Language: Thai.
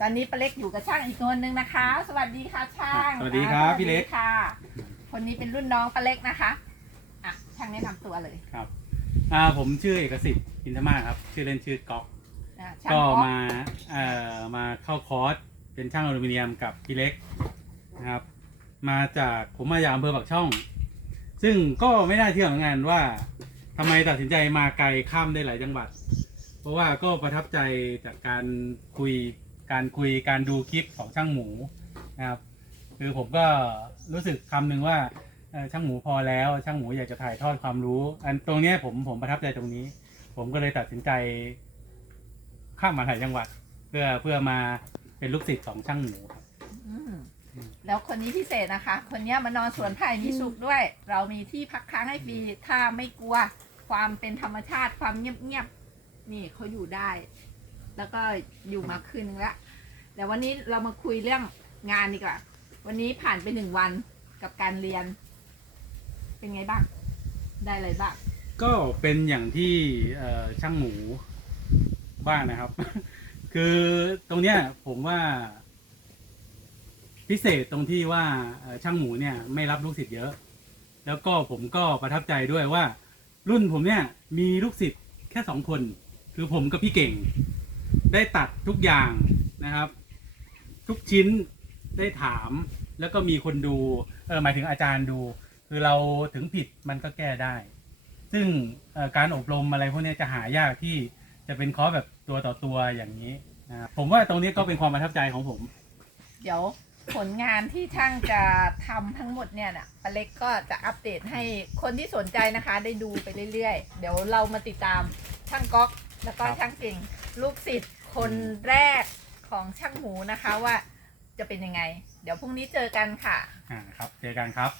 ตอนนี้ป้าเล็กอยู่กับช่างอีกคนนึงนะคะ สวัสดีค่ะช่างสวัสดีครับอ่าพี่เล็ก สวัสดีค่ะ คนนี้เป็นรุ่นน้องป้าเล็กนะคะอะช่างแนะนำตัวเลยครับอ่าผมชื่อเอกสิทธิ์อินทมาศครับ ชื่อเล่นชื่อก๊อกอะช่างก็อ๊อฟมาเอ่อมาเข้าคอร์สเป็นช่างอลูมิเนียมกับพี่เล็กนะครับ มาจากผมมาจากอำเภอปากช่อง ซึ่งก็ไม่น่าเชื่อเหมือนกันว่าทำไมตัดสินใจมาไกลข้ามได้หลายจังหวัด เพราะว่าก็ประทับใจจากการคุย การคุยการดูคลิปของช่างหมูนะครับคือผมก็รู้สึกคำหนึ่งว่าช่างหมูพอแล้วช่างหมูอยากจะถ่ายทอดความรู้ อันตรงนี้ผมผมประทับใจตรงนี้ ผมก็เลยตัดสินใจข้ามมาหลายจังหวัด เพื่อเพื่อมาเป็นลูกศิษย์ของช่างหมูครับแล้วคนนี้พิเศษนะคะ คนนี้มานอนสวนไผ่มีสุขด้วย เรามีที่พักค้างให้ฟรีถ้าไม่กลัวความเป็นธรรมชาติความเงียบๆนี่เขาอยู่ได้ แล้วก็อยู่มาคืนนึงละแต่วันนี้เรามาคุยเรื่องงานดีกว่า วันนี้ผ่านไปหนึ่งวันกับการเรียน เป็นไงบ้าง ได้อะไรบ้าง ก็เป็นอย่างที่เอ่อช่างหมูบ้างนะครับ คือตรงเนี้ยผมว่า พิเศษตรงที่ว่าเอ่อช่างหมูเนี่ยไม่รับลูกศิษย์เยอะ แล้วก็ผมก็ประทับใจด้วยว่า รุ่นผมเนี่ยมีลูกศิษย์แค่สองคน คือผมกับพี่เก่ง ได้ตัดทุกอย่างนะครับ ทุกชิ้นได้ถาม แล้วก็มีคนดูเออหมายถึงอาจารย์ดู คือเราถึงผิดมันก็แก้ได้ ซึ่งออการอบรมอะไรพวกนี้จะหายากที่จะเป็นคอร์สแบบตัวต่อตัวอย่างนี้นะผมว่าตรงนี้ก็เป็นความประทับใจของผม เดี๋ยวผลงานที่ช่างจะทำทั้งหมดเนี่ยนะป้าเล็กก็จะอัปเดตให้คนที่สนใจนะคะ ได้ดูไปเรื่อยๆ เดี๋ยวเรามาติดตามช่างก๊อก แล้วก็ครับ ช่างเก่งลูกศิษย์คนแรกของช่างหมูนะคะว่าจะเป็นยังไง เดี๋ยวพรุ่งนี้เจอกันค่ะ อ่าครับเจอกันครับ